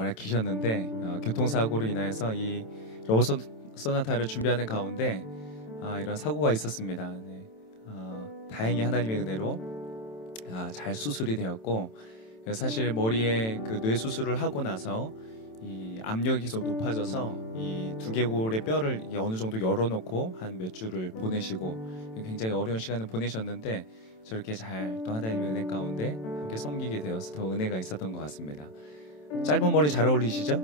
오래 계셨는데 교통사고로 인해서 이 러브 소나타를 준비하는 가운데 이런 사고가 있었습니다. 네. 다행히 하나님의 은혜로 잘 수술이 되었고, 사실 머리에 그 뇌 수술을 하고 나서 이 압력이 계속 높아져서 이 두개골의 뼈를 어느 정도 열어놓고 한 몇 주를 보내시고 굉장히 어려운 시간을 보내셨는데, 저렇게 잘 또 하나님의 은혜 가운데 함께 섬기게 되어서 더 은혜가 있었던 것 같습니다. 짧은 머리 잘 어울리시죠?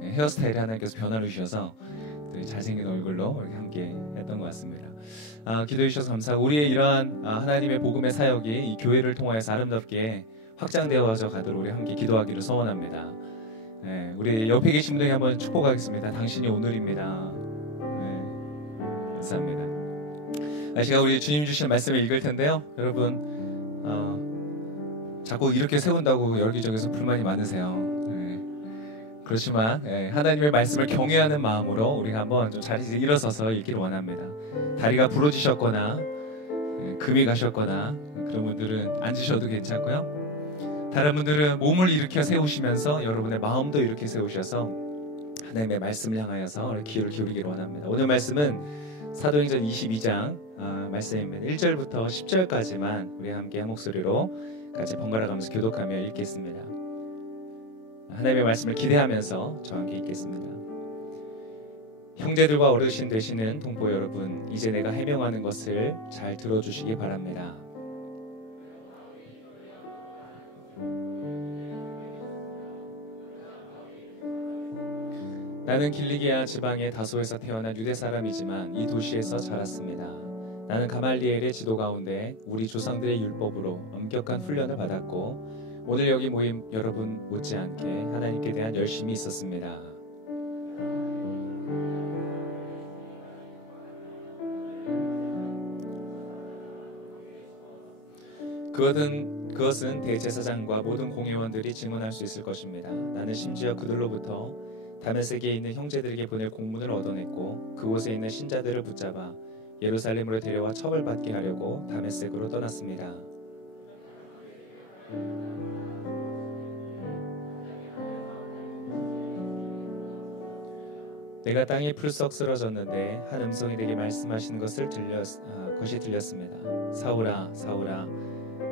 네, 헤어스타일이 하나님께서 변화를 주셔서 또 잘생긴 얼굴로 이렇게 함께 했던 것 같습니다. 기도해 주셔서 감사하고, 우리의 이러한 하나님의 복음의 사역이 이 교회를 통하여서 아름답게 확장되어져 가도록 우리 함께 기도하기를 소원합니다. 네, 우리 옆에 계신 분에게 한번 축복하겠습니다. 당신이 오늘입니다. 네, 감사합니다. 제가 우리 주님 주신 말씀을 읽을 텐데요. 여러분 자꾸 이렇게 세운다고 여기저기서 불만이 많으세요. 네, 그렇지만 하나님의 말씀을 경외하는 마음으로 우리가 한번 좀 자리에서 일어서서 읽기를 원합니다. 다리가 부러지셨거나 금이 가셨거나 그런 분들은 앉으셔도 괜찮고요. 다른 분들은 몸을 일으켜 세우시면서 여러분의 마음도 이렇게 세우셔서 하나님의 말씀을 향하여서 귀를 기울이기를 원합니다. 오늘 말씀은 사도행전 22장 말씀입니다. 1절부터 10절까지만 우리 함께 한 목소리로 같이 번갈아 가면서 교독하며 읽겠습니다. 하나님의 말씀을 기대하면서 저와 함께 읽겠습니다. 형제들과 어르신 되시는 동포 여러분, 이제 내가 해명하는 것을 잘 들어주시기 바랍니다. 나는 길리기아 지방의 다소에서 태어난 유대 사람이지만 이 도시에서 자랐습니다. 나는 가말리엘의 지도 가운데 우리 조상들의 율법으로 엄격한 훈련을 받았고, 오늘 여기 모인 여러분 못지않게 하나님께 대한 열심이 있었습니다. 그것은 대제사장과 모든 공회원들이 증언할 수 있을 것입니다. 나는 심지어 그들로부터 다메섹에 있는 형제들에게 보낼 공문을 얻어냈고, 그곳에 있는 신자들을 붙잡아 예루살렘으로 데려와 처벌받게 하려고 다메섹으로 떠났습니다. 내가 땅에 풀썩 쓰러졌는데 한 음성이 내게 말씀하시는 것이 들렸습니다. 사울아, 사울아,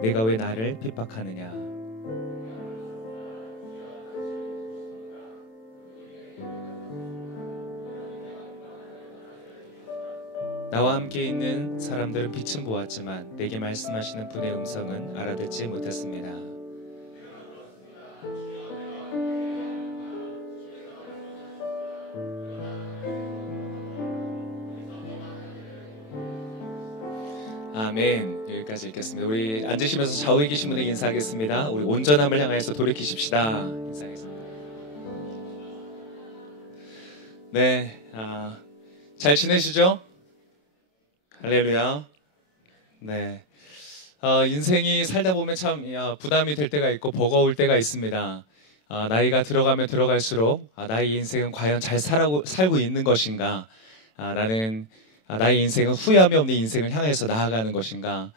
내가 왜 나를 핍박하느냐? 나와 함께 있는 사람들은 빛은 보았지만 내게 말씀하시는 분의 음성은 알아듣지 못했습니다. 아멘. 여기까지 읽겠습니다. 우리 앉으시면서 좌우에 계신 분에게 인사하겠습니다. 우리 온전함을 향해서 돌이키십시다. 인사하겠습니다. 네, 잘 지내시죠? 할렐루야. 네. 인생이 살다 보면 참 부담이 될 때가 있고 버거울 때가 있습니다. 나이가 들어가면 들어갈수록 나의 인생은 과연 잘 살고 있는 것인가? 나의 인생은 후회함이 없는 인생을 향해서 나아가는 것인가?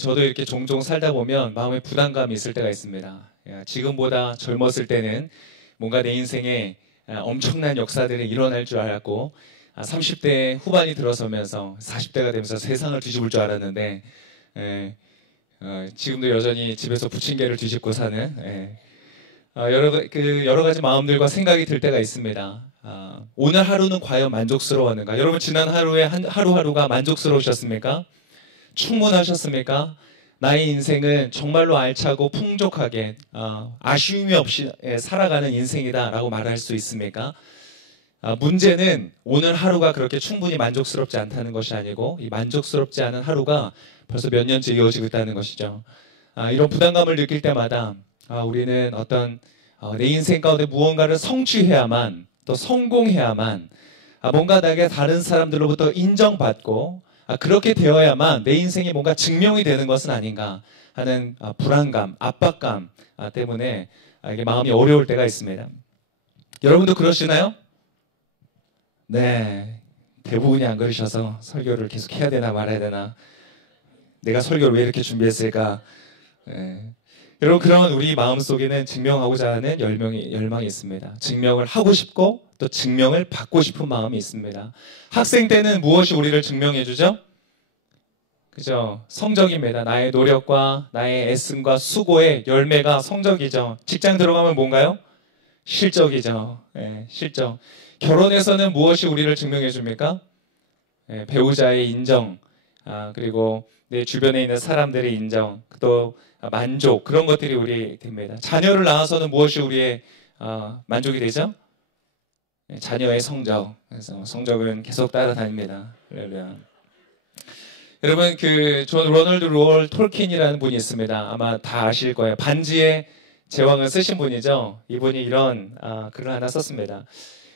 저도 이렇게 종종 살다 보면 마음에 부담감이 있을 때가 있습니다. 지금보다 젊었을 때는 뭔가 내 인생에 엄청난 역사들이 일어날 줄 알았고, 30대 후반이 들어서면서 40대가 되면서 세상을 뒤집을 줄 알았는데, 지금도 여전히 집에서 부침개를 뒤집고 사는 여러 가지 마음들과 생각이 들 때가 있습니다. 오늘 하루는 과연 만족스러웠는가? 여러분, 지난 하루에 하루하루가 만족스러우셨습니까? 충분하셨습니까? 나의 인생은 정말로 알차고 풍족하게 아쉬움이 없이 살아가는 인생이다라고 말할 수 있습니까? 문제는 오늘 하루가 그렇게 충분히 만족스럽지 않다는 것이 아니고, 이 만족스럽지 않은 하루가 벌써 몇 년째 이어지고 있다는 것이죠. 이런 부담감을 느낄 때마다 우리는 내 인생 가운데 무언가를 성취해야만, 또 성공해야만, 뭔가 나에게 다른 사람들로부터 인정받고 그렇게 되어야만 내 인생이 뭔가 증명이 되는 것은 아닌가 하는 불안감, 압박감 때문에 이게 마음이 어려울 때가 있습니다. 여러분도 그러시나요? 네, 대부분이 안 그러셔서 설교를 계속 해야 되나 말아야 되나, 내가 설교를 왜 이렇게 준비했을까. 여러분, 그런 우리 마음속에는 증명하고자 하는 열망이 있습니다. 증명을 하고 싶고 또 증명을 받고 싶은 마음이 있습니다. 학생 때는 무엇이 우리를 증명해 주죠? 그죠? 성적입니다. 나의 노력과 나의 애씀과 수고의 열매가 성적이죠. 직장 들어가면 뭔가요? 실적이죠. 예, 실적. 결혼에서는 무엇이 우리를 증명해 줍니까? 예, 배우자의 인정, 그리고 내 주변에 있는 사람들의 인정, 또 만족, 그런 것들이 우리 됩니다. 자녀를 낳아서는 무엇이 우리의 만족이 되죠? 예, 자녀의 성적. 그래서 성적은 계속 따라다닙니다. 할렐루야. 여러분, 존 로널드 루얼 톨킨이라는 분이 있습니다. 아마 다 아실 거예요. 반지의 제왕을 쓰신 분이죠. 이분이 이런 글을 하나 썼습니다.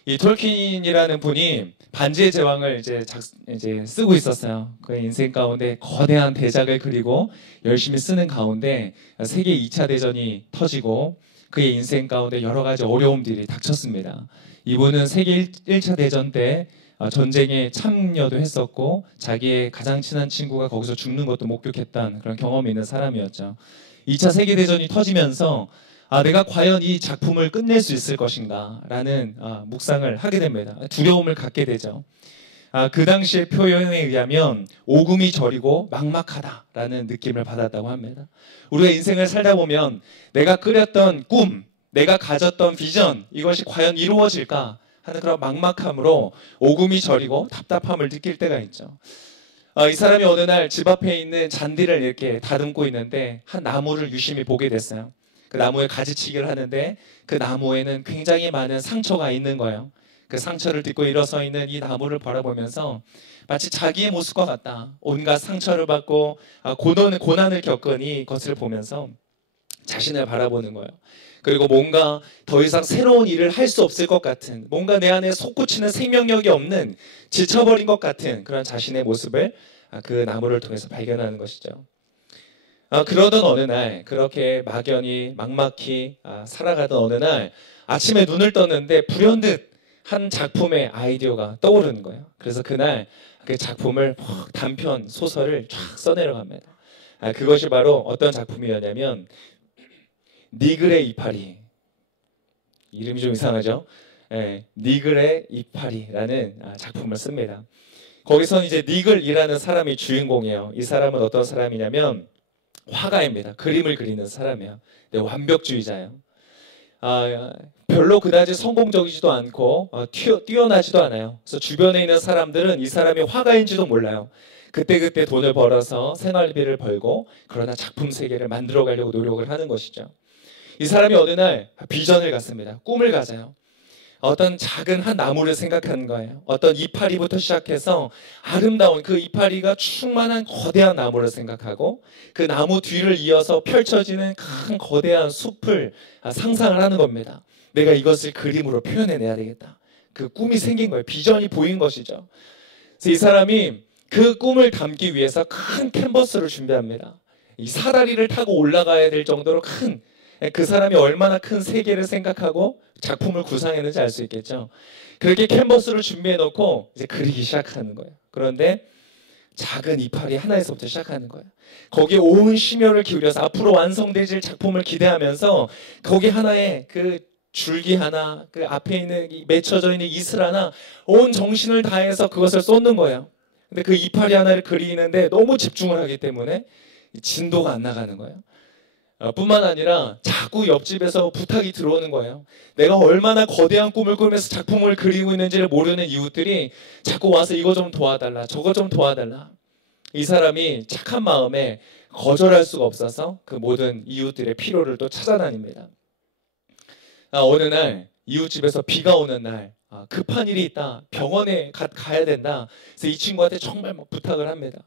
이 톨킨이라는 분이 반지의 제왕을 이제 쓰고 있었어요. 그의 인생 가운데 거대한 대작을 그리고 열심히 쓰는 가운데 세계 2차 대전이 터지고 그의 인생 가운데 여러 가지 어려움들이 닥쳤습니다. 이분은 세계 1차 대전 때 전쟁에 참여도 했었고 자기의 가장 친한 친구가 거기서 죽는 것도 목격했던 그런 경험이 있는 사람이었죠. 2차 세계대전이 터지면서 내가 과연 이 작품을 끝낼 수 있을 것인가 라는 묵상을 하게 됩니다. 두려움을 갖게 되죠. 그 당시의 표현에 의하면 오금이 저리고 막막하다라는 느낌을 받았다고 합니다. 우리가 인생을 살다 보면 내가 끓였던 꿈, 내가 가졌던 비전, 이것이 과연 이루어질까 하는 그런 막막함으로 오금이 저리고 답답함을 느낄 때가 있죠. 이 사람이 어느 날 집 앞에 있는 잔디를 이렇게 다듬고 있는데 한 나무를 유심히 보게 됐어요. 그 나무에 가지치기를 하는데 그 나무에는 굉장히 많은 상처가 있는 거예요. 그 상처를 딛고 일어서 있는 이 나무를 바라보면서 마치 자기의 모습과 같다. 온갖 상처를 받고 고난을 겪은 이것을 보면서 자신을 바라보는 거예요. 그리고 뭔가 더 이상 새로운 일을 할 수 없을 것 같은, 뭔가 내 안에 솟구치는 생명력이 없는, 지쳐버린 것 같은 그런 자신의 모습을 그 나무를 통해서 발견하는 것이죠. 그러던 어느 날, 그렇게 막연히 막막히 살아가던 어느 날 아침에 눈을 떴는데 불현듯 한 작품의 아이디어가 떠오르는 거예요. 그래서 그날 그 작품을 단편 소설을 쫙 써내려갑니다. 그것이 바로 어떤 작품이었냐면 니글의 이파리. 이름이 좀 이상하죠? 네, 니글의 이파리라는 작품을 씁니다. 거기서는 이제 니글이라는 사람이 주인공이에요. 이 사람은 어떤 사람이냐면 화가입니다. 그림을 그리는 사람이에요. 네, 완벽주의자예요. 별로 그다지 성공적이지도 않고 뛰어나지도 않아요. 그래서 주변에 있는 사람들은 이 사람이 화가인지도 몰라요. 그때그때 돈을 벌어서 생활비를 벌고 그러나 작품 세계를 만들어 가려고 노력을 하는 것이죠. 이 사람이 어느 날 비전을 갖습니다. 꿈을 가져요. 어떤 작은 한 나무를 생각하는 거예요. 어떤 이파리부터 시작해서 아름다운 그 이파리가 충만한 거대한 나무를 생각하고 그 나무 뒤를 이어서 펼쳐지는 큰 거대한 숲을 상상을 하는 겁니다. 내가 이것을 그림으로 표현해내야 되겠다. 그 꿈이 생긴 거예요. 비전이 보인 것이죠. 그래서 이 사람이 그 꿈을 담기 위해서 큰 캔버스를 준비합니다. 이 사다리를 타고 올라가야 될 정도로 그 사람이 얼마나 큰 세계를 생각하고 작품을 구상했는지 알 수 있겠죠. 그렇게 캔버스를 준비해 놓고 이제 그리기 시작하는 거예요. 그런데 작은 이파리 하나에서부터 시작하는 거예요. 거기에 온 심혈을 기울여서 앞으로 완성될 작품을 기대하면서 거기 하나에 그 줄기 하나, 그 앞에 있는 맺혀져 있는 이슬 하나, 온 정신을 다해서 그것을 쏟는 거예요. 근데 그 이파리 하나를 그리는데 너무 집중을 하기 때문에 진도가 안 나가는 거예요. 뿐만 아니라 자꾸 옆집에서 부탁이 들어오는 거예요. 내가 얼마나 거대한 꿈을 꾸면서 작품을 그리고 있는지를 모르는 이웃들이 자꾸 와서 이거 좀 도와달라, 저거 좀 도와달라. 이 사람이 착한 마음에 거절할 수가 없어서 그 모든 이웃들의 필요를 또 찾아다닙니다. 어느 날 이웃집에서 비가 오는 날 급한 일이 있다, 병원에 가야 된다. 그래서 이 친구한테 정말 막 부탁을 합니다.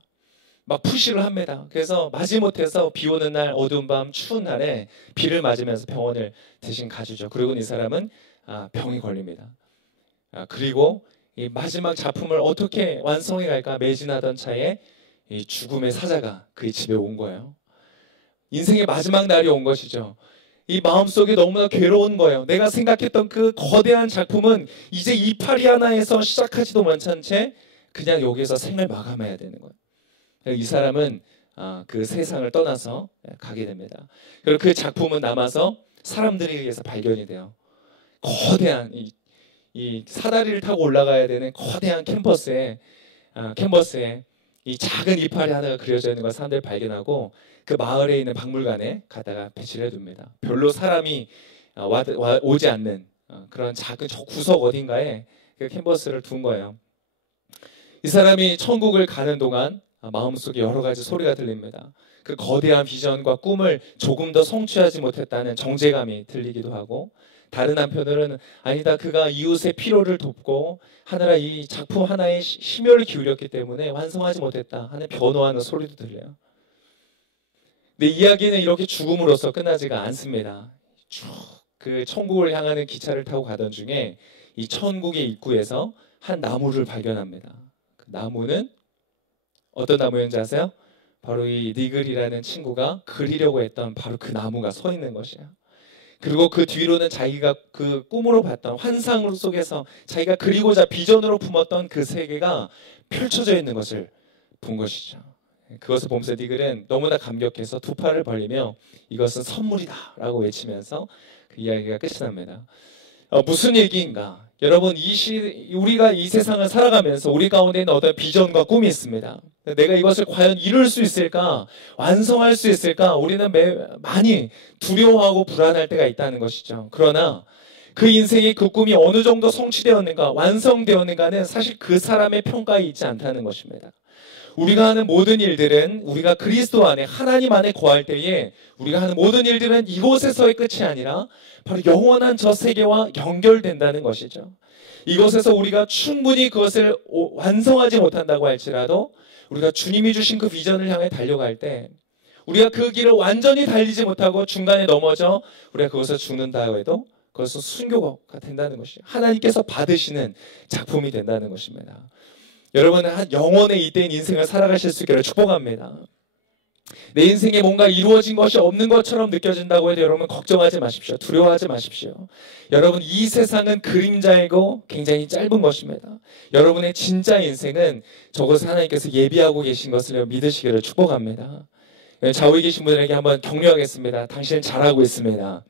막 푸시를 합니다. 그래서 마지못해서 비 오는 날, 어두운 밤, 추운 날에 비를 맞으면서 병원을 대신 가주죠. 그리고 이 사람은 병이 걸립니다. 그리고 이 마지막 작품을 어떻게 완성해 갈까 매진하던 차에 이 죽음의 사자가 그의 집에 온 거예요. 인생의 마지막 날이 온 것이죠. 이 마음속에 너무나 괴로운 거예요. 내가 생각했던 그 거대한 작품은 이제 이파리 하나에서 시작하지도 못한 채 그냥 여기에서 생을 마감해야 되는 거예요. 이 사람은 그 세상을 떠나서 가게 됩니다. 그리고 그 작품은 남아서 사람들에 의해서 발견이 돼요. 거대한 이 사다리를 타고 올라가야 되는 거대한 캔버스에 이 작은 이파리 하나가 그려져 있는 걸 사람들이 발견하고 그 마을에 있는 박물관에 가다가 배치를 해둡니다. 별로 사람이 오지 않는 그런 작은 저 구석 어딘가에 그 캔버스를 둔 거예요. 이 사람이 천국을 가는 동안 마음속에 여러 가지 소리가 들립니다. 그 거대한 비전과 꿈을 조금 더 성취하지 못했다는 정죄감이 들리기도 하고, 다른 한편으로는 아니다, 그가 이웃의 필요를 돕고 하느라 이 작품 하나에 심혈을 기울였기 때문에 완성하지 못했다 하는 변호하는 소리도 들려요. 근데 이야기는 이렇게 죽음으로써 끝나지가 않습니다. 쭉 그 천국을 향하는 기차를 타고 가던 중에 이 천국의 입구에서 한 나무를 발견합니다. 그 나무는 어떤 나무였는지 아세요? 바로 이 니글이라는 친구가 그리려고 했던 바로 그 나무가 서 있는 것이에요. 그리고 그 뒤로는 자기가 그 꿈으로 봤던 환상 속에서 자기가 그리고자 비전으로 품었던 그 세계가 펼쳐져 있는 것을 본 것이죠. 그것을 보면서 니글은 너무나 감격해서 두 팔을 벌리며 이것은 선물이다 라고 외치면서 그 이야기가 끝이 납니다. 무슨 얘기인가? 여러분, 우리가 이 세상을 살아가면서 우리 가운데 있는 어떤 비전과 꿈이 있습니다. 내가 이것을 과연 이룰 수 있을까? 완성할 수 있을까? 우리는 많이 두려워하고 불안할 때가 있다는 것이죠. 그러나 그 인생의 그 꿈이 어느 정도 성취되었는가, 완성되었는가는 사실 그 사람의 평가에 있지 않다는 것입니다. 우리가 하는 모든 일들은 우리가 그리스도 안에 하나님 안에 거할 때에 우리가 하는 모든 일들은 이곳에서의 끝이 아니라 바로 영원한 저 세계와 연결된다는 것이죠. 이곳에서 우리가 충분히 그것을 완성하지 못한다고 할지라도 우리가 주님이 주신 그 비전을 향해 달려갈 때 우리가 그 길을 완전히 달리지 못하고 중간에 넘어져 우리가 그것을 죽는다 해도 그것은 순교가 된다는 것이죠. 하나님께서 받으시는 작품이 된다는 것입니다. 여러분은 한 영원의 이때인 인생을 살아가실 수 있기를 축복합니다. 내 인생에 뭔가 이루어진 것이 없는 것처럼 느껴진다고 해도 여러분 걱정하지 마십시오. 두려워하지 마십시오. 여러분, 이 세상은 그림자이고 굉장히 짧은 것입니다. 여러분의 진짜 인생은 저것을 하나님께서 예비하고 계신 것을 믿으시기를 축복합니다. 좌우에 계신 분들에게 한번 격려하겠습니다. 당신은 잘하고 있습니다.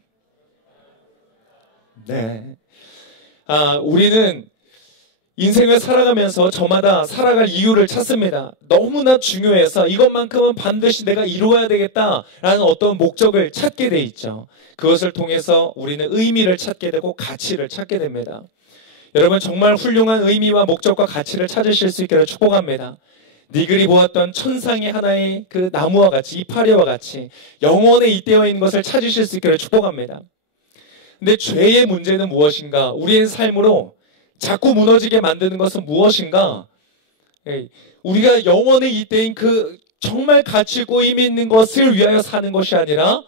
네. 우리는 인생을 살아가면서 저마다 살아갈 이유를 찾습니다. 너무나 중요해서 이것만큼은 반드시 내가 이루어야 되겠다라는 어떤 목적을 찾게 돼 있죠. 그것을 통해서 우리는 의미를 찾게 되고 가치를 찾게 됩니다. 여러분, 정말 훌륭한 의미와 목적과 가치를 찾으실 수 있기를 축복합니다. 니글이 보았던 천상의 하나의 그 나무와 같이, 이파리와 같이 영원에 잇대어 있는 것을 찾으실 수 있기를 축복합니다. 근데 죄의 문제는 무엇인가? 우리의 삶으로 자꾸 무너지게 만드는 것은 무엇인가? 우리가 영원에 이때인 그 정말 가치 있고 의미 있는 것을 위하여 사는 것이 아니라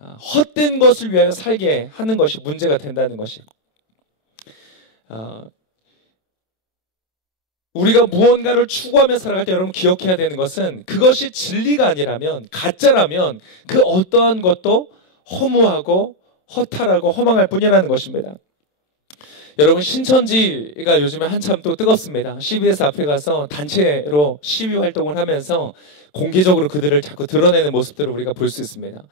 헛된 것을 위하여 살게 하는 것이 문제가 된다는 것이. 우리가 무언가를 추구하며 살아갈 때 여러분 기억해야 되는 것은 그것이 진리가 아니라면, 가짜라면 그 어떠한 것도 허무하고 허탈하고 허망할 뿐이라는 것입니다. 여러분, 신천지가 요즘에 한참 또 뜨겁습니다. CBS 앞에 가서 단체로 시위 활동을 하면서 공개적으로 그들을 자꾸 드러내는 모습들을 우리가 볼 수 있습니다.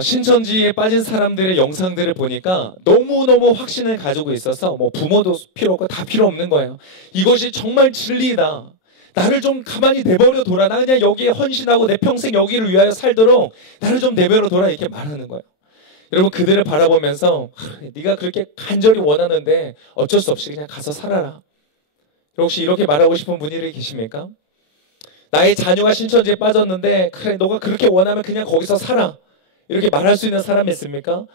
신천지에 빠진 사람들의 영상들을 보니까 너무너무 확신을 가지고 있어서 뭐 부모도 필요 없고 다 필요 없는 거예요. 이것이 정말 진리다. 나를 좀 가만히 내버려 둬라. 나 그냥 여기에 헌신하고 내 평생 여기를 위하여 살도록 나를 좀 내버려 둬라. 이렇게 말하는 거예요. 여러분, 그들을 바라보면서 네가 그렇게 간절히 원하는데 어쩔 수 없이 그냥 가서 살아라. 혹시 이렇게 말하고 싶은 분들이 계십니까? 나의 자녀가 신천지에 빠졌는데 그래, 너가 그렇게 원하면 그냥 거기서 살아. 이렇게 말할 수 있는 사람이 있습니까?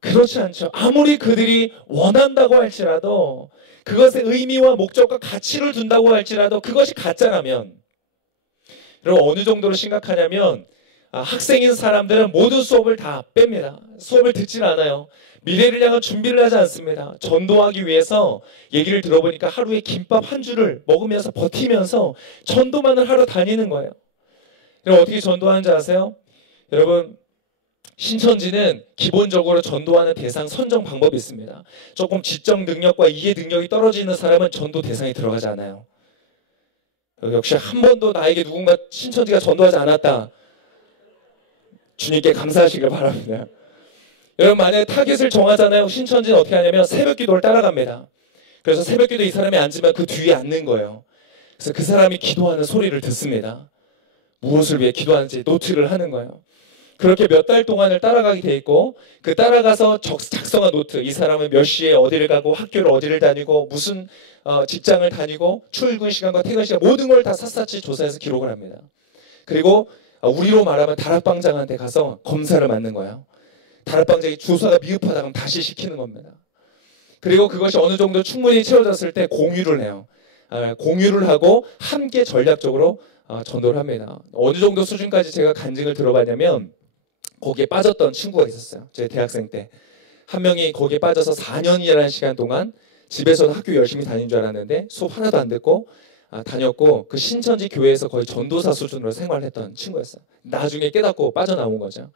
그렇지 않죠. 아무리 그들이 원한다고 할지라도, 그것의 의미와 목적과 가치를 둔다고 할지라도 그것이 가짜라면, 여러분, 어느 정도로 심각하냐면 학생인 사람들은 모든 수업을 다 뺍니다. 수업을 듣질 않아요. 미래를 향한 준비를 하지 않습니다. 전도하기 위해서 얘기를 들어보니까 하루에 김밥 한 줄을 먹으면서 버티면서 전도만을 하러 다니는 거예요. 여러분, 어떻게 전도하는지 아세요? 여러분, 신천지는 기본적으로 전도하는 대상 선정 방법이 있습니다. 조금 지적 능력과 이해 능력이 떨어지는 사람은 전도 대상에 들어가지 않아요. 역시 한 번도 나에게 누군가 신천지가 전도하지 않았다. 주님께 감사하시길 바랍니다. 여러분, 만약에 타겟을 정하잖아요. 신천지는 어떻게 하냐면 새벽 기도를 따라갑니다. 그래서 새벽 기도 이 사람이 앉으면 그 뒤에 앉는 거예요. 그래서 그 사람이 기도하는 소리를 듣습니다. 무엇을 위해 기도하는지 노트를 하는 거예요. 그렇게 몇 달 동안을 따라가게 돼 있고, 그 따라가서 작성한 노트, 이 사람은 몇 시에 어디를 가고 학교를 어디를 다니고 무슨 직장을 다니고 출근 시간과 퇴근 시간 모든 걸 다 샅샅이 조사해서 기록을 합니다. 그리고 우리로 말하면 다락방장한테 가서 검사를 받는 거예요. 다락방장이 조사가 미흡하다 그러면 다시 시키는 겁니다. 그리고 그것이 어느 정도 충분히 채워졌을 때 공유를 해요. 공유를 하고 함께 전략적으로 전도를 합니다. 어느 정도 수준까지 제가 간증을 들어봤냐면, 거기에 빠졌던 친구가 있었어요. 제 대학생 때. 한 명이 거기에 빠져서 4년이라는 시간 동안 집에서도 학교 열심히 다닌 줄 알았는데 수업 하나도 안 듣고 다녔고, 그 신천지 교회에서 거의 전도사 수준으로 생활했던 친구였어요. 나중에 깨닫고 빠져나온 거죠.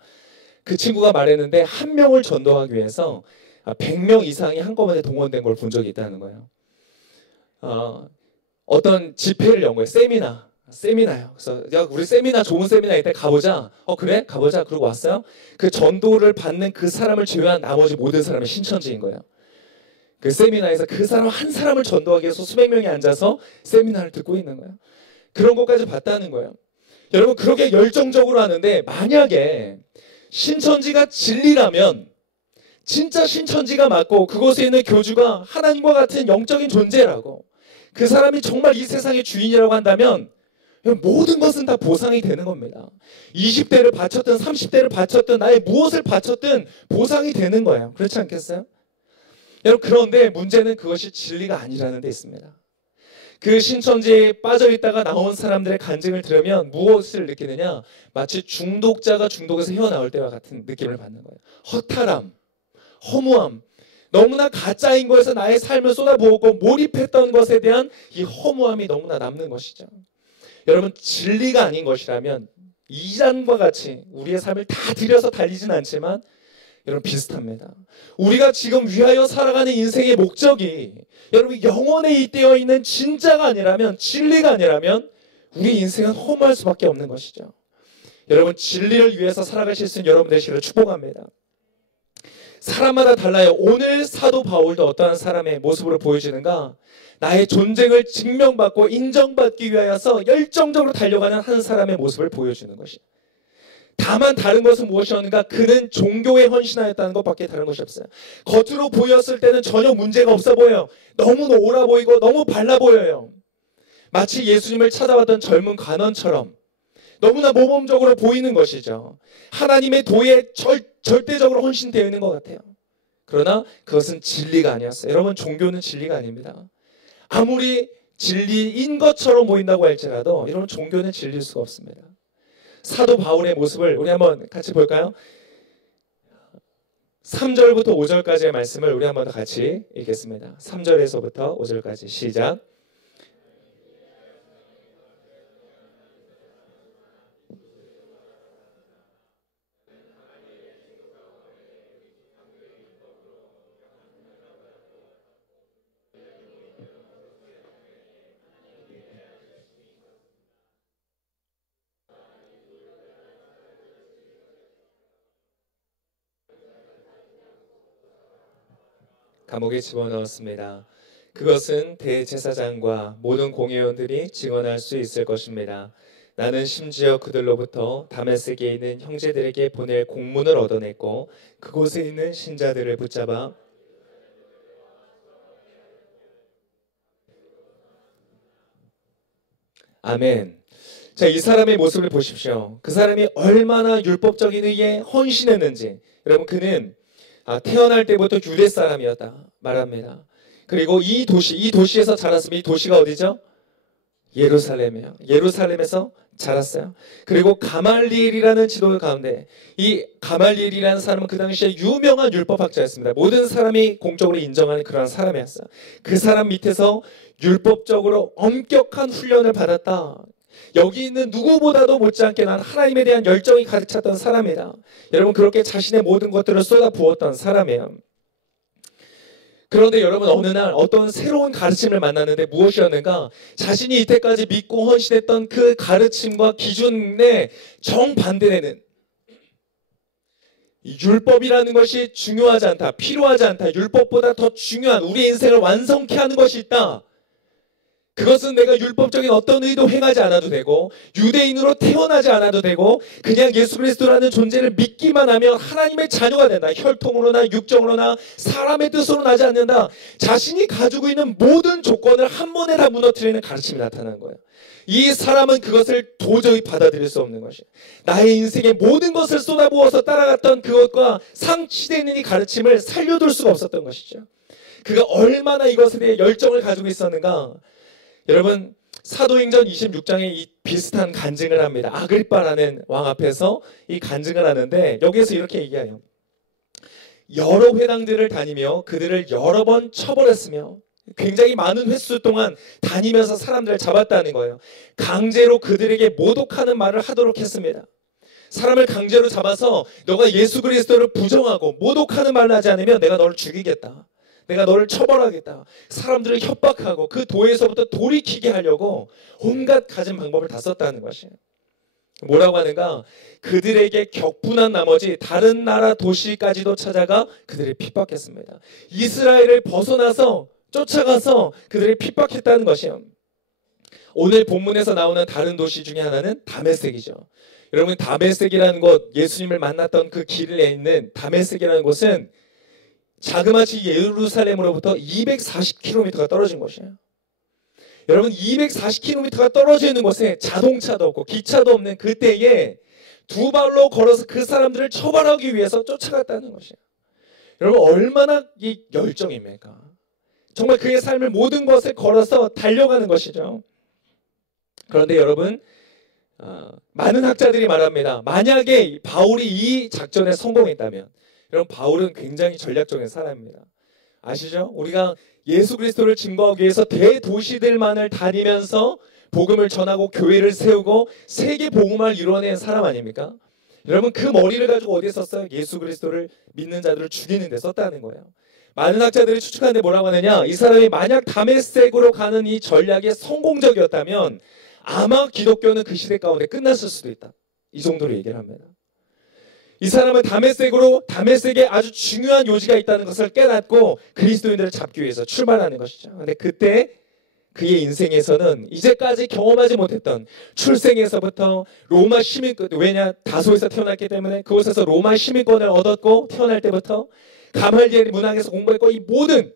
그 친구가 말했는데 한 명을 전도하기 위해서 100명 이상이 한꺼번에 동원된 걸 본 적이 있다는 거예요. 어떤 집회를 연 거예요. 세미나요. 그래서 야, 우리 세미나, 좋은 세미나 이때 가보자. 그래? 가보자. 그러고 왔어요. 그 전도를 받는 그 사람을 제외한 나머지 모든 사람이 신천지인 거예요. 그 세미나에서 그 사람 한 사람을 전도하기 위해서 수백 명이 앉아서 세미나를 듣고 있는 거예요. 그런 것까지 봤다는 거예요. 여러분, 그렇게 열정적으로 하는데, 만약에 신천지가 진리라면, 진짜 신천지가 맞고 그곳에 있는 교주가 하나님과 같은 영적인 존재라고, 그 사람이 정말 이 세상의 주인이라고 한다면 모든 것은 다 보상이 되는 겁니다. 20대를 바쳤든 30대를 바쳤든 나의 무엇을 바쳤든 보상이 되는 거예요. 그렇지 않겠어요? 여러분, 그런데 문제는 그것이 진리가 아니라는 데 있습니다. 그 신천지에 빠져있다가 나온 사람들의 간증을 들으면 무엇을 느끼느냐, 마치 중독자가 중독에서 헤어나올 때와 같은 느낌을 받는 거예요. 허탈함, 허무함, 너무나 가짜인 것에서 나의 삶을 쏟아부었고 몰입했던 것에 대한 이 허무함이 너무나 남는 것이죠. 여러분, 진리가 아닌 것이라면 이전과 같이 우리의 삶을 다 들여서 달리진 않지만, 여러분, 비슷합니다. 우리가 지금 위하여 살아가는 인생의 목적이 여러분 영혼에 잇대어 있는 진짜가 아니라면, 진리가 아니라면 우리 인생은 허무할 수밖에 없는 것이죠. 여러분, 진리를 위해서 살아가실 수 있는 여러분 되시기를 축복합니다. 사람마다 달라요. 오늘 사도 바울도 어떠한 사람의 모습으로 보여지는가? 나의 존재를 증명받고 인정받기 위하여서 열정적으로 달려가는 한 사람의 모습을 보여주는 것이. 다만 다른 것은 무엇이었는가? 그는 종교에 헌신하였다는 것밖에 다른 것이 없어요. 겉으로 보였을 때는 전혀 문제가 없어 보여요. 너무 노라 보이고 너무 발라 보여요. 마치 예수님을 찾아왔던 젊은 관원처럼 너무나 모범적으로 보이는 것이죠. 하나님의 도에 절대적으로 헌신되어 있는 것 같아요. 그러나 그것은 진리가 아니었어요. 여러분, 종교는 진리가 아닙니다. 아무리 진리인 것처럼 보인다고 할지라도 여러분, 종교는 진리일 수가 없습니다. 사도 바울의 모습을 우리 한번 같이 볼까요? 3절부터 5절까지의 말씀을 우리 한번 더 같이 읽겠습니다. 3절에서부터 5절까지 시작. 감옥에 집어넣었습니다. 그것은 대제사장과 모든 공회원들이 증언할 수 있을 것입니다. 나는 심지어 그들로부터 다메섹에 있는 형제들에게 보낼 공문을 얻어냈고 그곳에 있는 신자들을 붙잡아 아멘. 자, 이 사람의 모습을 보십시오. 그 사람이 얼마나 율법적인 의에 헌신했는지. 여러분, 그는 태어날 때부터 유대 사람이었다 말합니다. 그리고 이 도시에서 자랐으면, 이 도시가 어디죠? 예루살렘이에요. 예루살렘에서 자랐어요. 그리고 가말리엘이라는 지도 가운데, 이 가말리엘이라는 사람은 그 당시에 유명한 율법학자였습니다. 모든 사람이 공적으로 인정하는 그런 사람이었어요. 그 사람 밑에서 율법적으로 엄격한 훈련을 받았다. 여기 있는 누구보다도 못지않게 난 하나님에 대한 열정이 가득 찼던 사람이다. 여러분, 그렇게 자신의 모든 것들을 쏟아 부었던 사람이에요. 그런데 여러분 어느 날 어떤 새로운 가르침을 만났는데 무엇이었는가? 자신이 이때까지 믿고 헌신했던 그 가르침과 기준에 정반대되는 율법이라는 것이 중요하지 않다. 필요하지 않다. 율법보다 더 중요한 우리 인생을 완성케 하는 것이 있다. 그것은 내가 율법적인 어떤 의도 행하지 않아도 되고 유대인으로 태어나지 않아도 되고 그냥 예수 그리스도라는 존재를 믿기만 하면 하나님의 자녀가 된다. 혈통으로나 육정으로나 사람의 뜻으로 나지 않는다. 자신이 가지고 있는 모든 조건을 한 번에 다 무너뜨리는 가르침이 나타나는 거예요. 이 사람은 그것을 도저히 받아들일 수 없는 것이에요. 나의 인생의 모든 것을 쏟아부어서 따라갔던 그것과 상치되는 이 가르침을 살려둘 수가 없었던 것이죠. 그가 얼마나 이것에 대해 열정을 가지고 있었는가. 여러분 사도행전 26장에 이 비슷한 간증을 합니다. 아그리빠라는 왕 앞에서 이 간증을 하는데 여기에서 이렇게 얘기해요. 여러 회당들을 다니며 그들을 여러 번 처벌했으며 굉장히 많은 횟수 동안 다니면서 사람들을 잡았다는 거예요. 강제로 그들에게 모독하는 말을 하도록 했습니다. 사람을 강제로 잡아서 너가 예수 그리스도를 부정하고 모독하는 말을 하지 않으면 내가 너를 죽이겠다. 내가 너를 처벌하겠다. 사람들을 협박하고 그 도에서부터 돌이키게 하려고 온갖 가진 방법을 다 썼다는 것이에요. 뭐라고 하는가? 그들에게 격분한 나머지 다른 나라 도시까지도 찾아가 그들을 핍박했습니다. 이스라엘을 벗어나서 쫓아가서 그들을 핍박했다는 것이에요. 오늘 본문에서 나오는 다른 도시 중에 하나는 다메섹이죠. 여러분 다메섹이라는 곳, 예수님을 만났던 그 길에 있는 다메섹이라는 곳은 자그마치 예루살렘으로부터 240km가 떨어진 곳이에요. 여러분 240km가 떨어져 있는 곳에 자동차도 없고 기차도 없는 그때에 두 발로 걸어서 그 사람들을 처벌하기 위해서 쫓아갔다는 것이에요. 여러분 얼마나 이 열정입니까? 정말 그의 삶을 모든 것을 걸어서 달려가는 것이죠. 그런데 여러분 많은 학자들이 말합니다. 만약에 바울이 이 작전에 성공했다면 여러분 바울은 굉장히 전략적인 사람입니다. 아시죠? 우리가 예수 그리스도를 증거하기 위해서 대도시들만을 다니면서 복음을 전하고 교회를 세우고 세계 복음화를 이루어낸 사람 아닙니까? 여러분 그 머리를 가지고 어디에 썼어요? 예수 그리스도를 믿는 자들을 죽이는 데 썼다는 거예요. 많은 학자들이 추측하는데 뭐라고 하느냐? 이 사람이 만약 다메섹으로 가는 이 전략이 성공적이었다면 아마 기독교는 그 시대 가운데 끝났을 수도 있다. 이 정도로 얘기를 합니다. 이 사람은 다메섹에 아주 중요한 요지가 있다는 것을 깨닫고 그리스도인들을 잡기 위해서 출발하는 것이죠. 그런데 그때 그의 인생에서는 이제까지 경험하지 못했던 출생에서부터 로마 시민권, 왜냐 다소에서 태어났기 때문에 그곳에서 로마 시민권을 얻었고 태어날 때부터 가말리엘 문학에서 공부했고 이 모든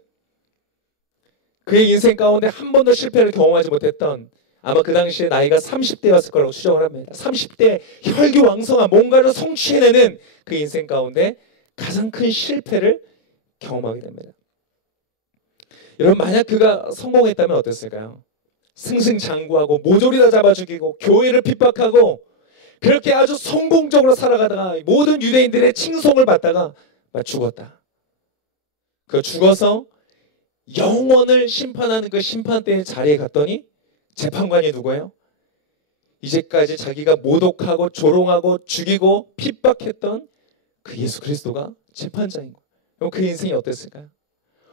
그의 인생 가운데 한 번도 실패를 경험하지 못했던 아마 그 당시에 나이가 30대였을 거라고 추정을 합니다. 30대 혈기왕성한 뭔가를 성취해내는 그 인생 가운데 가장 큰 실패를 경험하게 됩니다. 여러분 만약 그가 성공했다면 어땠을까요? 승승장구하고 모조리 다 잡아 죽이고 교회를 핍박하고 그렇게 아주 성공적으로 살아가다가 모든 유대인들의 칭송을 받다가 죽었다. 그 죽어서 영원을 심판하는 그 심판대의 자리에 갔더니 재판관이 누구예요? 이제까지 자기가 모독하고 조롱하고 죽이고 핍박했던 그 예수 그리스도가 재판장인 거예요. 그럼 그 인생이 어땠을까요?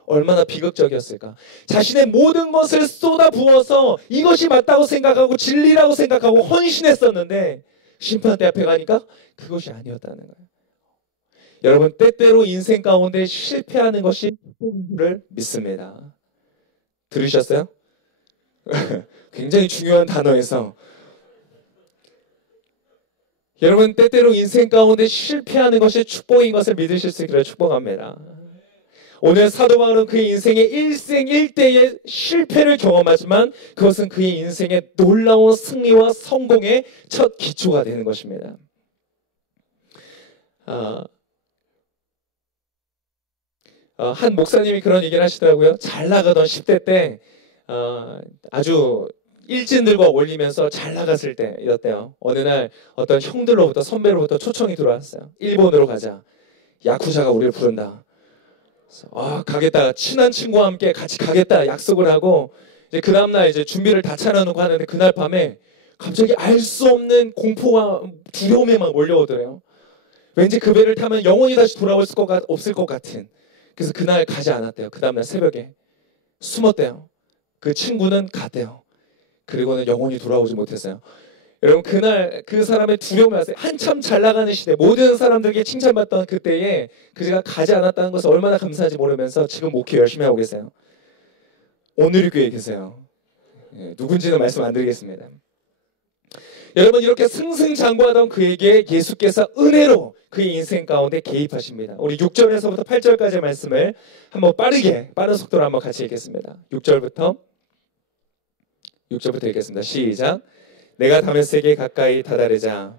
얼마나 비극적이었을까? 자신의 모든 것을 쏟아부어서 이것이 맞다고 생각하고 진리라고 생각하고 헌신했었는데 심판대 앞에 가니까 그것이 아니었다는 거예요. 여러분 때때로 인생 가운데 실패하는 것이 축복인 줄 믿습니다. 들으셨어요? 굉장히 중요한 단어에서 여러분 때때로 인생 가운데 실패하는 것이 축복인 것을 믿으실 수 있기를 축복합니다. 오늘 사도 바울은 그의 인생의 일생일대의 실패를 경험하지만 그것은 그의 인생의 놀라운 승리와 성공의 첫 기초가 되는 것입니다. 한 목사님이 그런 얘기를 하시더라고요. 잘 나가던 10대 때 아주 일진들과 어울리면서 잘 나갔을 때였대요. 어느 날 어떤 형들로부터 선배로부터 초청이 들어왔어요. 일본으로 가자. 야쿠자가 우리를 부른다. 가겠다. 친한 친구와 함께 같이 가겠다 약속을 하고 이제 그 다음날 이제 준비를 다 차려놓고 하는데 그날 밤에 갑자기 알 수 없는 공포와 두려움이 막 몰려오더래요. 왠지 그 배를 타면 영원히 다시 돌아올 것 없을 것 같은 그래서 그날 가지 않았대요. 그 다음날 새벽에 숨었대요. 그 친구는 갔대요. 그리고는 영혼이 돌아오지 못했어요. 여러분 그날 그 사람의 두려움을 아세요? 한참 잘 나가는 시대, 모든 사람들에게 칭찬받던 그때에 그가 가지 않았다는 것을 얼마나 감사한지 모르면서 지금 목회 열심히 하고 계세요. 오늘 교회에 계세요. 누군지는 말씀 안 드리겠습니다. 여러분 이렇게 승승장구하던 그에게 예수께서 은혜로 그의 인생 가운데 개입하십니다. 우리 6절에서부터 8절까지의 말씀을 한번 빠른 속도로 한번 같이 읽겠습니다. 6절부터 읽겠습니다. 시작. 내가 다메섹에 가까이 다다르자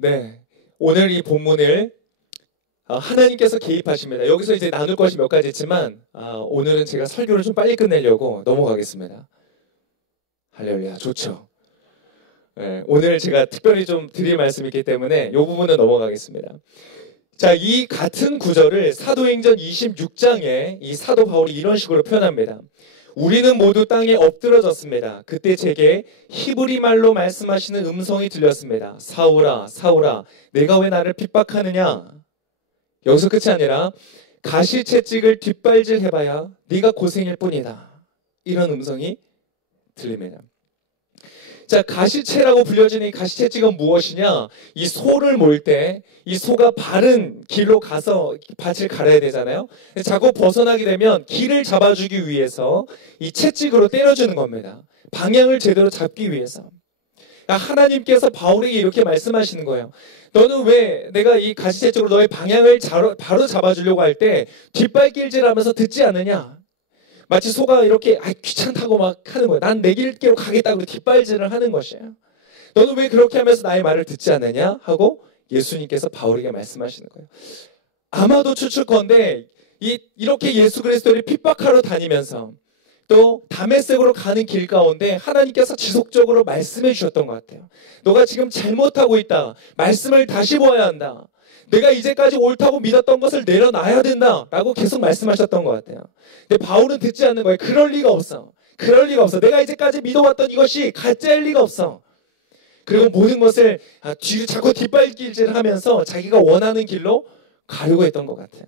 네, 오늘 이 본문을 하나님께서 개입하십니다. 여기서 이제 나눌 것이 몇 가지 있지만 오늘은 제가 설교를 좀 빨리 끝내려고 넘어가겠습니다. 할렐루야, 좋죠. 네, 오늘 제가 특별히 좀 드릴 말씀이 있기 때문에 이 부분은 넘어가겠습니다. 자, 이 같은 구절을 사도행전 26장에 이 사도 바울이 이런 식으로 표현합니다. 우리는 모두 땅에 엎드러졌습니다. 그때 제게 히브리 말로 말씀하시는 음성이 들렸습니다. 사울아, 사울아, 내가 왜 나를 핍박하느냐? 여기서 끝이 아니라 가시채찍을 뒷발질해봐야 네가 고생일 뿐이다. 이런 음성이 들립니다. 자, 가시채라고 불려지는 이 가시채찍은 무엇이냐? 이 소를 몰 때 이 소가 바른 길로 가서 밭을 갈아야 되잖아요. 자꾸 벗어나게 되면 길을 잡아주기 위해서 이 채찍으로 때려주는 겁니다. 방향을 제대로 잡기 위해서. 하나님께서 바울에게 이렇게 말씀하시는 거예요. 너는 왜 내가 이 가시채찍으로 너의 방향을 바로 잡아주려고 할 때 뒷발길질하면서 듣지 않느냐? 마치 소가 이렇게 귀찮다고 막 하는 거예요. 난 내 길대로 가겠다고 뒷발질을 하는 것이에요. 너는 왜 그렇게 하면서 나의 말을 듣지 않느냐? 하고 예수님께서 바울에게 말씀하시는 거예요. 아마도 추측컨대 이렇게 예수 그리스도를 핍박하러 다니면서 또 다메섹으로 가는 길 가운데 하나님께서 지속적으로 말씀해 주셨던 것 같아요. 너가 지금 잘못하고 있다. 말씀을 다시 보아야 한다. 내가 이제까지 옳다고 믿었던 것을 내려놔야 된다라고 계속 말씀하셨던 것 같아요. 근데 바울은 듣지 않는 거예요. 그럴 리가 없어. 그럴 리가 없어. 내가 이제까지 믿어왔던 이것이 가짜일 리가 없어. 그리고 모든 것을 뒤로 자꾸 뒷발길질하면서 자기가 원하는 길로 가려고 했던 것 같아요.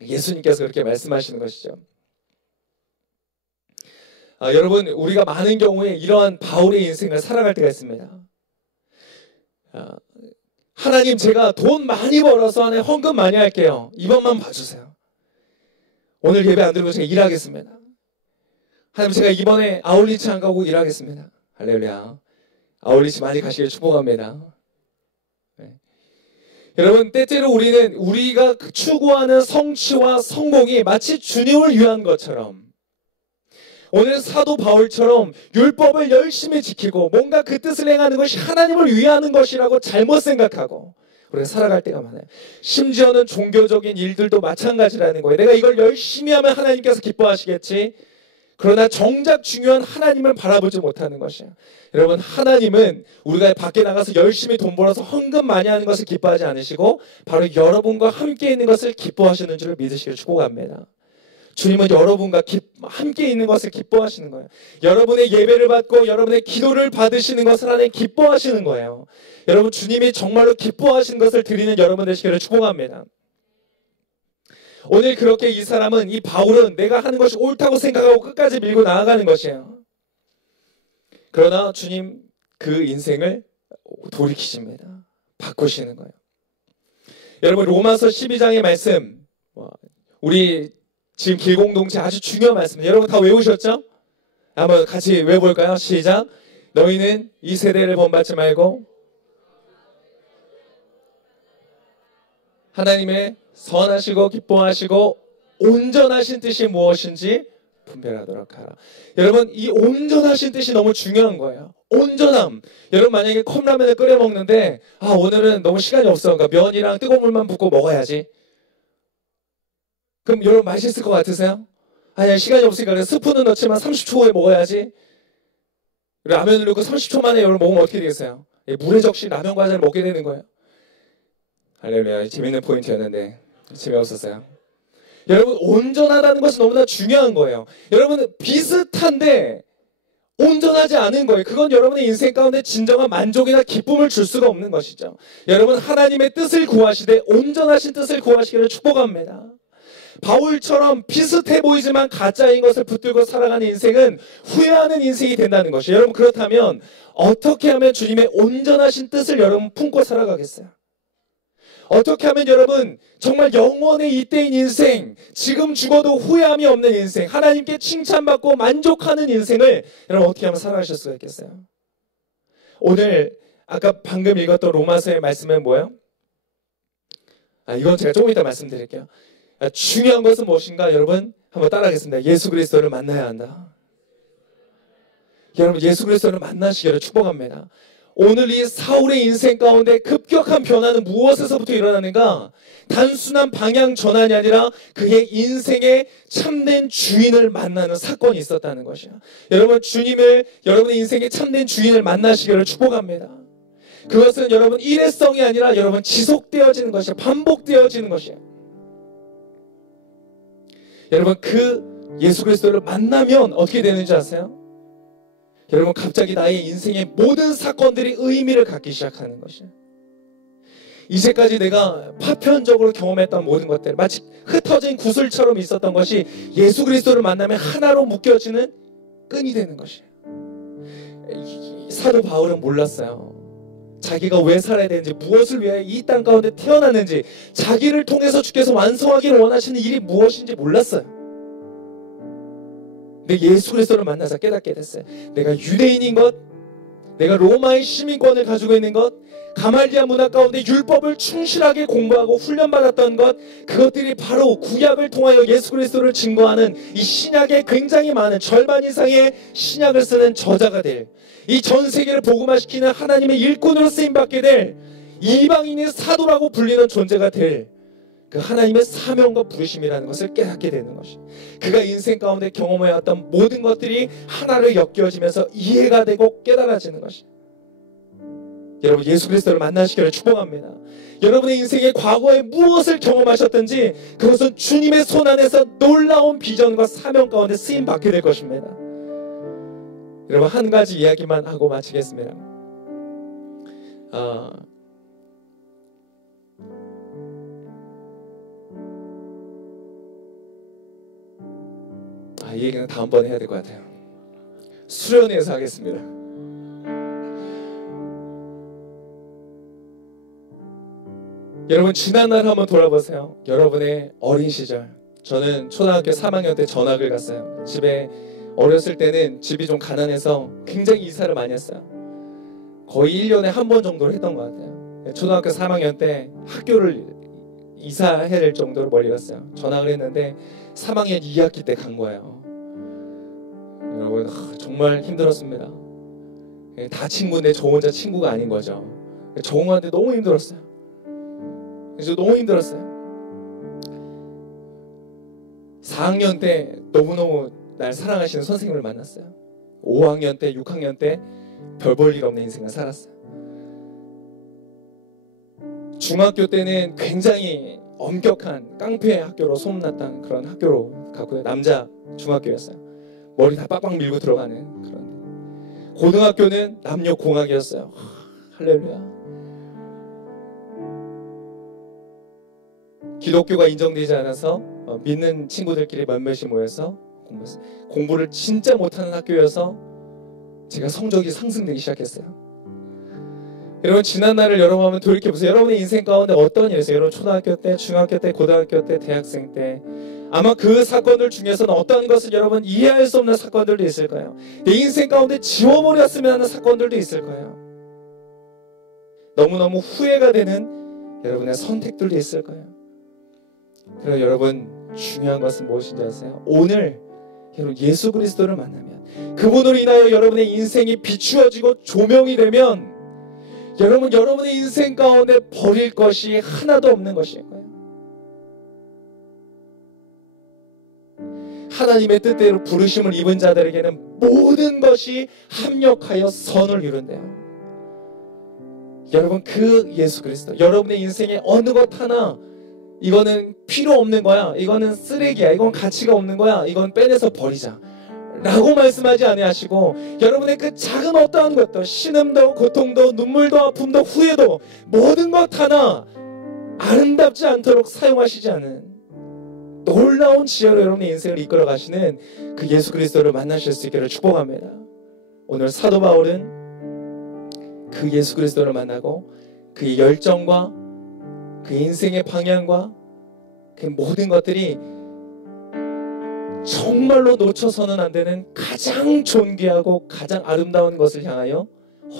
예수님께서 그렇게 말씀하시는 것이죠. 여러분, 우리가 많은 경우에 이러한 바울의 인생을 살아갈 때가 있습니다. 하나님, 제가 돈 많이 벌어서 안에 헌금 많이 할게요. 이번만 봐주세요. 오늘 예배 안 드리고 제가 일하겠습니다. 하나님, 제가 이번에 아울리치 안 가고 일하겠습니다. 할렐루야. 아울리치 많이 가시길 축복합니다. 네. 여러분, 때때로 우리가 추구하는 성취와 성공이 마치 주님을 위한 것처럼 오늘 사도 바울처럼 율법을 열심히 지키고 뭔가 그 뜻을 행하는 것이 하나님을 위하는 것이라고 잘못 생각하고 우리가 살아갈 때가 많아요. 심지어는 종교적인 일들도 마찬가지라는 거예요. 내가 이걸 열심히 하면 하나님께서 기뻐하시겠지. 그러나 정작 중요한 하나님을 바라보지 못하는 것이에요. 여러분, 하나님은 우리가 밖에 나가서 열심히 돈 벌어서 헌금 많이 하는 것을 기뻐하지 않으시고 바로 여러분과 함께 있는 것을 기뻐하시는 줄을 믿으시길 축복합니다. 주님은 여러분과 함께 있는 것을 기뻐하시는 거예요. 여러분의 예배를 받고 여러분의 기도를 받으시는 것을 하나님 기뻐하시는 거예요. 여러분, 주님이 정말로 기뻐하시는 것을 드리는 여러분 되시기를 축복합니다. 오늘 그렇게 이 사람은, 이 바울은 내가 하는 것이 옳다고 생각하고 끝까지 밀고 나아가는 것이에요. 그러나 주님 그 인생을 돌이키십니다. 바꾸시는 거예요. 여러분, 로마서 12장의 말씀, 우리 지금 길공동체 아주 중요한 말씀입니다. 여러분 다 외우셨죠? 한번 같이 외워볼까요? 시작. 너희는 이 세대를 본받지 말고 하나님의 선하시고 기뻐하시고 온전하신 뜻이 무엇인지 분별하도록 하라. 여러분, 이 온전하신 뜻이 너무 중요한 거예요. 온전함. 여러분, 만약에 컵라면을 끓여 먹는데 오늘은 너무 시간이 없어. 그러니까 면이랑 뜨거운 물만 붓고 먹어야지. 그럼 여러분 맛있을 것 같으세요? 아니야, 시간이 없으니까 그래 스푼은 넣지만 30초 후에 먹어야지. 라면을 넣고 30초 만에 여러분 먹으면 어떻게 되겠어요? 물에 적신 라면 과자를 먹게 되는 거예요. 할렐루야. 재밌는 포인트였는데 재미없었어요. 여러분, 온전하다는 것은 너무나 중요한 거예요. 여러분, 비슷한데 온전하지 않은 거예요. 그건 여러분의 인생 가운데 진정한 만족이나 기쁨을 줄 수가 없는 것이죠. 여러분, 하나님의 뜻을 구하시되 온전하신 뜻을 구하시기를 축복합니다. 바울처럼 비슷해 보이지만 가짜인 것을 붙들고 살아가는 인생은 후회하는 인생이 된다는 것이에요. 여러분, 그렇다면 어떻게 하면 주님의 온전하신 뜻을 여러분 품고 살아가겠어요? 어떻게 하면 여러분 정말 영원의 이때인 인생, 지금 죽어도 후회함이 없는 인생, 하나님께 칭찬받고 만족하는 인생을 여러분 어떻게 하면 살아가실 수가 있겠어요? 오늘 아까 방금 읽었던 로마서의 말씀은 뭐예요? 이건 제가 조금 이따 말씀드릴게요. 중요한 것은 무엇인가? 여러분 한번 따라하겠습니다. 예수 그리스도를 만나야 한다. 여러분, 예수 그리스도를 만나시기를 축복합니다. 오늘 이 사울의 인생 가운데 급격한 변화는 무엇에서부터 일어나는가? 단순한 방향 전환이 아니라 그의 인생의 참된 주인을 만나는 사건이 있었다는 것이야. 여러분, 주님을, 여러분의 인생의 참된 주인을 만나시기를 축복합니다. 그것은 여러분 일회성이 아니라 여러분 지속되어지는 것이야. 반복되어지는 것이야. 여러분, 그 예수 그리스도를 만나면 어떻게 되는지 아세요? 여러분, 갑자기 나의 인생의 모든 사건들이 의미를 갖기 시작하는 것이에요. 이제까지 내가 파편적으로 경험했던 모든 것들, 마치 흩어진 구슬처럼 있었던 것이 예수 그리스도를 만나면 하나로 묶여지는 끈이 되는 것이에요. 사도 바울은 몰랐어요. 자기가 왜 살아야 되는지, 무엇을 위해 이 땅 가운데 태어났는지, 자기를 통해서 주께서 완성하기를 원하시는 일이 무엇인지 몰랐어요. 근데 예수 그리스도를 만나서 깨닫게 됐어요. 내가 유대인인 것, 내가 로마의 시민권을 가지고 있는 것, 가말리아 문화 가운데 율법을 충실하게 공부하고 훈련받았던 것, 그것들이 바로 구약을 통하여 예수 그리스도를 증거하는 이 신약의 굉장히 많은 절반 이상의 신약을 쓰는 저자가 될, 이 전 세계를 복음화시키는 하나님의 일꾼으로 쓰임받게 될 이방인의 사도라고 불리는 존재가 될 그 하나님의 사명과 부르심이라는 것을 깨닫게 되는 것이, 그가 인생 가운데 경험해왔던 모든 것들이 하나로 엮여지면서 이해가 되고 깨달아지는 것이. 여러분, 예수 그리스도를 만나시기를 축복합니다. 여러분의 인생의 과거에 무엇을 경험하셨든지 그것은 주님의 손 안에서 놀라운 비전과 사명 가운데 쓰임받게 될 것입니다. 여러분, 한 가지 이야기만 하고 마치겠습니다. 이 얘기는 다음번에 해야 될 것 같아요. 수련회에서 하겠습니다. 여러분, 지난날 한번 돌아보세요. 여러분의 어린 시절, 저는 초등학교 3학년 때 전학을 갔어요. 집에, 어렸을 때는 집이 좀 가난해서 굉장히 이사를 많이 했어요. 거의 1년에 한 번 정도를 했던 것 같아요. 초등학교 3학년 때 학교를 이사해야 될 정도로 멀리 갔어요. 전학을 했는데 3학년 2학기 때 간 거예요. 여러분, 정말 힘들었습니다. 다 친구인데 저 혼자 친구가 아닌 거죠. 적응하는데 너무 힘들었어요. 그래서 너무 힘들었어요. 4학년 때 너무너무 날 사랑하시는 선생님을 만났어요. 5학년 때, 6학년 때 별 볼 일 없는 인생을 살았어요. 중학교 때는 굉장히 엄격한 깡패 학교로 소문났던 그런 학교로 갔고요. 남자 중학교였어요. 머리 다 빡빡 밀고 들어가는 그런. 고등학교는 남녀 공학이었어요. 할렐루야. 기독교가 인정되지 않아서 믿는 친구들끼리 몇몇이 모여서 공부했어요. 공부를 진짜 못하는 학교여서 제가 성적이 상승되기 시작했어요. 여러분, 지난 날을 여러분 한번 돌이켜보세요. 여러분의 인생 가운데 어떤 일이 있어요? 여러분, 초등학교 때, 중학교 때, 고등학교 때, 대학생 때, 아마 그 사건들 중에서는 어떤 것을 여러분 이해할 수 없는 사건들도 있을 거예요. 내 인생 가운데 지워버렸으면 하는 사건들도 있을 거예요. 너무너무 후회가 되는 여러분의 선택들도 있을 거예요. 그래서 여러분, 중요한 것은 무엇인지 아세요? 오늘 여러분 예수 그리스도를 만나면, 그분으로 인하여 여러분의 인생이 비추어지고 조명이 되면, 여러분, 여러분의 인생 가운데 버릴 것이 하나도 없는 것일 거예요. 하나님의 뜻대로 부르심을 입은 자들에게는 모든 것이 합력하여 선을 이룬대요. 여러분, 그 예수 그리스도, 여러분의 인생에 어느 것 하나 이거는 필요 없는 거야, 이거는 쓰레기야, 이건 가치가 없는 거야, 이건 빼내서 버리자 라고 말씀하지 아니하시고, 여러분의 그 작은 어떠한 것도, 신음도 고통도 눈물도 아픔도 후회도 모든 것 하나 아름답지 않도록 사용하시지 않은 놀라운 지혜로 여러분의 인생을 이끌어 가시는 그 예수 그리스도를 만나실 수 있기를 축복합니다. 오늘 사도 바울은 그 예수 그리스도를 만나고 그의 열정과 그 인생의 방향과 그 모든 것들이 정말로 놓쳐서는 안 되는 가장 존귀하고 가장 아름다운 것을 향하여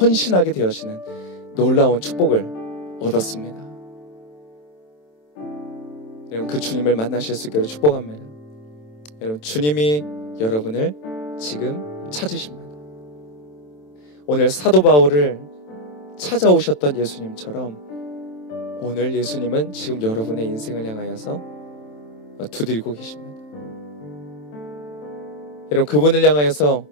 헌신하게 되어지는 놀라운 축복을 얻었습니다. 여러분, 그 주님을 만나실 수 있기를 축복합니다. 여러분, 주님이 여러분을 지금 찾으십니다. 오늘 사도 바울을 찾아오셨던 예수님처럼 오늘 예수님은 지금 여러분의 인생을 향하여서 두드리고 계십니다. 여러분, 그분을 향하여서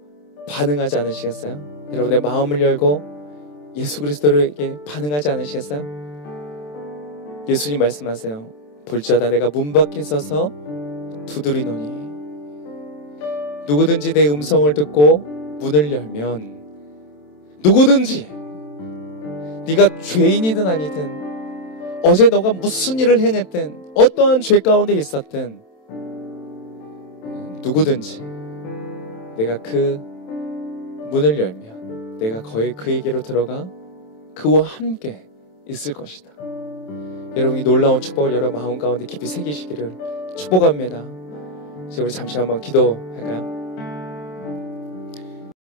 반응하지 않으시겠어요? 여러분의 마음을 열고 예수 그리스도에게 반응하지 않으시겠어요? 예수님 말씀하세요. 볼지어다 내가 문 밖에 서서 두드리노니 누구든지 내 음성을 듣고 문을 열면, 누구든지 네가 죄인이든 아니든 어제 너가 무슨 일을 해냈든 어떠한 죄 가운데 있었든 누구든지 내가 그 문을 열면 내가 거의 그에게로 들어가 그와 함께 있을 것이다. 여러분, 이 놀라운 축복을 여러분 마음 가운데 깊이 새기시기를 축복합니다. 이제 우리 잠시 한번 기도할까요?